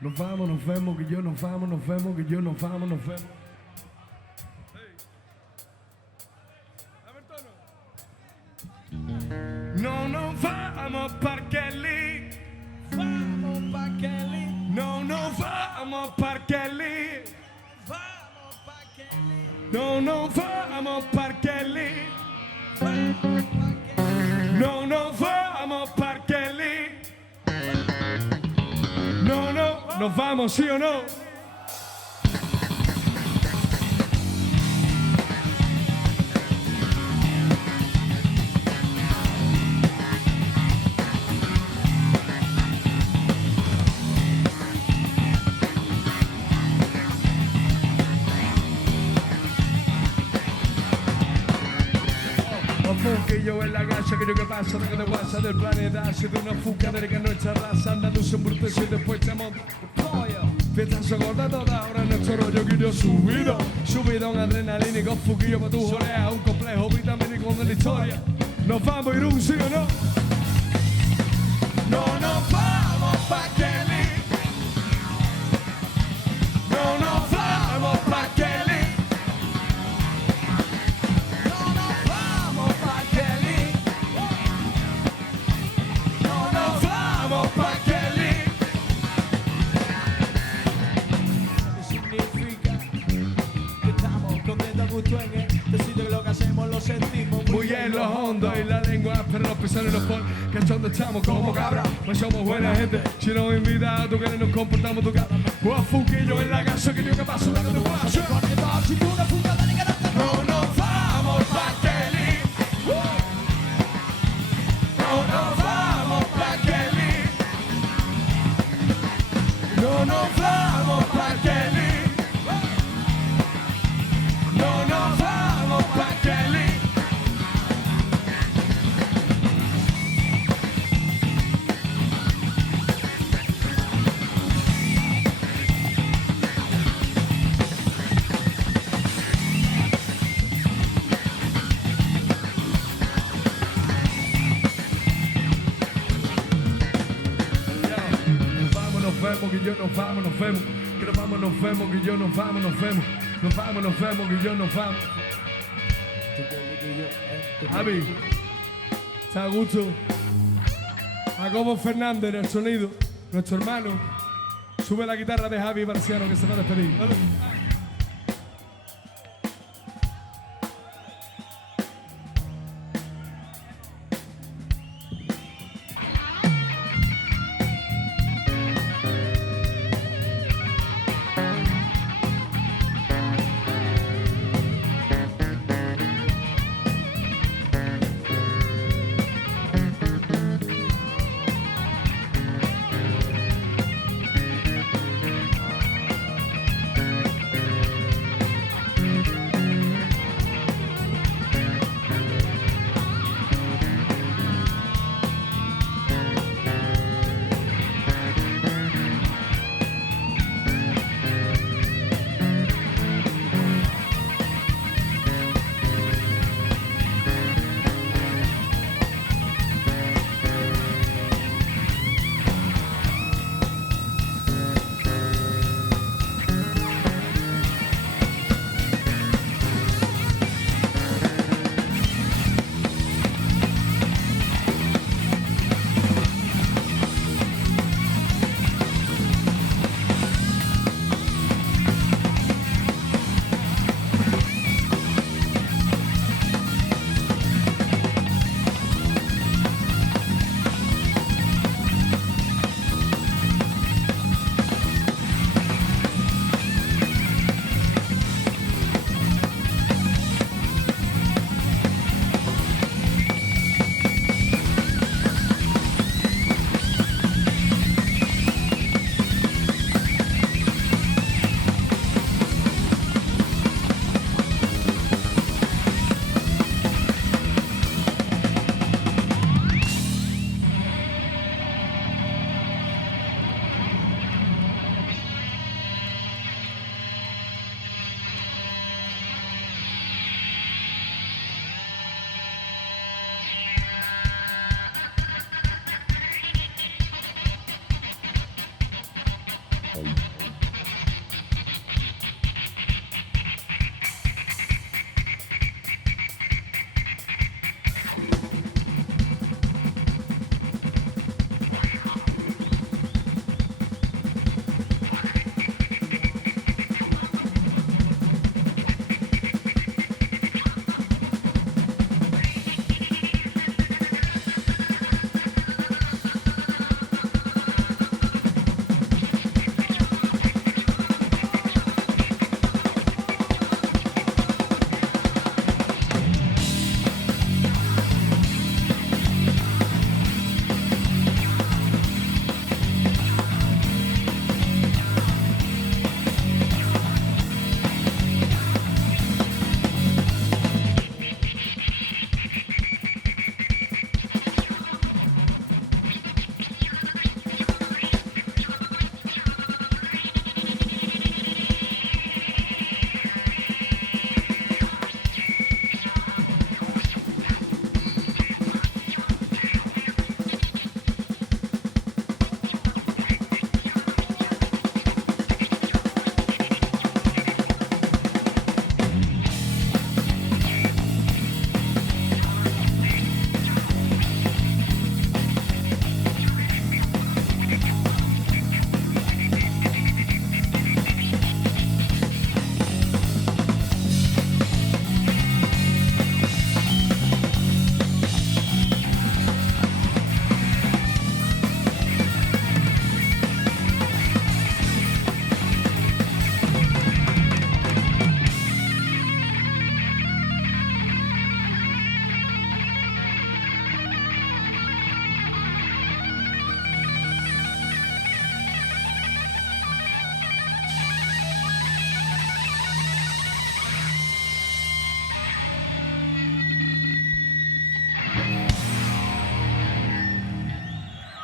Nos vamos, nos vemos, que yo nos vamos, nos vemos, que yo nos vamos, nos vemos. No nos vamos pa' Kelly. Vamos pa' Kelly. No nos vamos pa' Kelly. Vamos pa' Kelly. No nos vamos pa' Kelly. Vamos pa' Kelly. No nos vamos pa' Kelly. No, no, nos vamos, ¿sí o no? Que yo en la gacha, que yo que pasa de que te guasa del planeta. Ha sido una fuga de que nuestra raza andándose en bruto y después te monta pollo. Fiestazo gorda toda, ahora nuestro rollo que yo subido un adrenalínico, fuquillo pa' tu oreja, un complejo vitamínico de la historia. Nos vamos, Irún, ¿sí o no? No nos vamos pa' Kelly. No nos vamos pa' Kelly. Muy en los hondos y la lengua, pero los pisones los pon. Que donde estamos como cabra, pues somos buena gente. Si nos invitas, tú quieres nos comportamos tu cara. Pues fuquillo en la casa, que yo que paso, la que te paso. No nos vamos pa' Kelly. No nos vamos pa' Kelly. No nos vamos pa' Kelly. No nos vamos pa' Kelly. Que yo nos vamos, nos vemos. Que nos vamos, nos vemos. Que yo nos vamos, nos vemos. Nos vamos, nos vemos. Que yo nos vamos. Javi, está a gusto. Jacobo Fernández en el sonido, nuestro hermano. Sube la guitarra de Javi Barciano que se va a despedir. ¿Vale?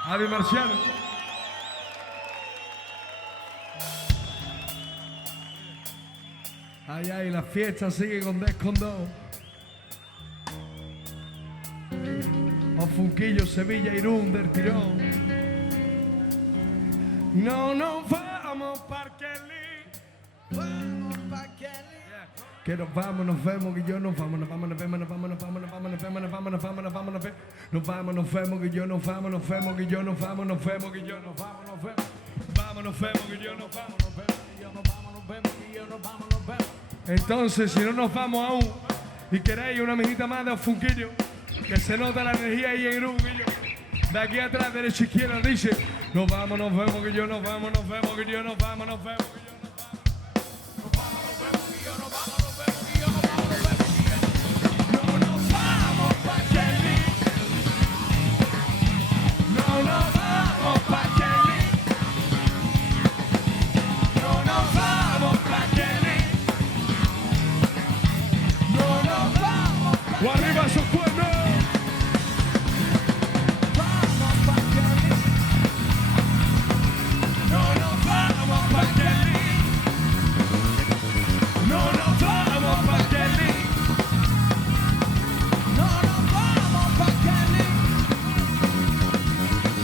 Adi Marciano. Ay, ay, la fiesta sigue con descondo. Ofunquillo, Sevilla, Irún, del tirón. No nos vamos, Parkelly. Vamos pa' Kelly. Que nos vemos, que yo nos vamos, nos vemos, que yo nos vamos, que yo nos vemos, que yo nos vamos, que yo nos vamos, que yo nos vamos, que yo nos vamos. Entonces, si no nos vamos aún y queréis una mijita más de Ofunquillo, que se nota la energía ahí en Irún, de aquí atrás, derecha izquierda, dice, nos vamos, que yo nos vamos, que yo nos vamos, que yo nos vamos. ¡O arriba esos cuernos! Vamos pa' Kelly. ¡No nos vamos pa' Kelly! ¡No nos vamos pa' Kelly! No nos vamos pa' Kelly.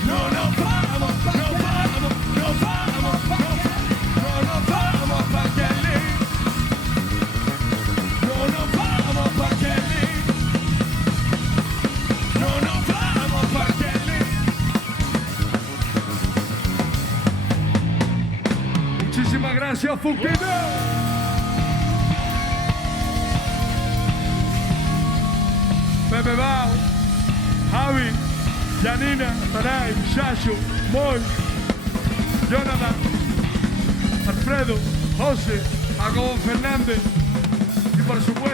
¡No nos vamos, no vamos, no vamos, no nos vamos pa' Kelly! ¡No nos vamos pa' Kelly! ¡No nos vamos pa' Kelly! Muchísimas gracias, Funquillo. Pepe Bao, Javi, Janina, Taray, Chacho, Moy, Jonathan, Alfredo, José, Jacobo Fernández y por supuesto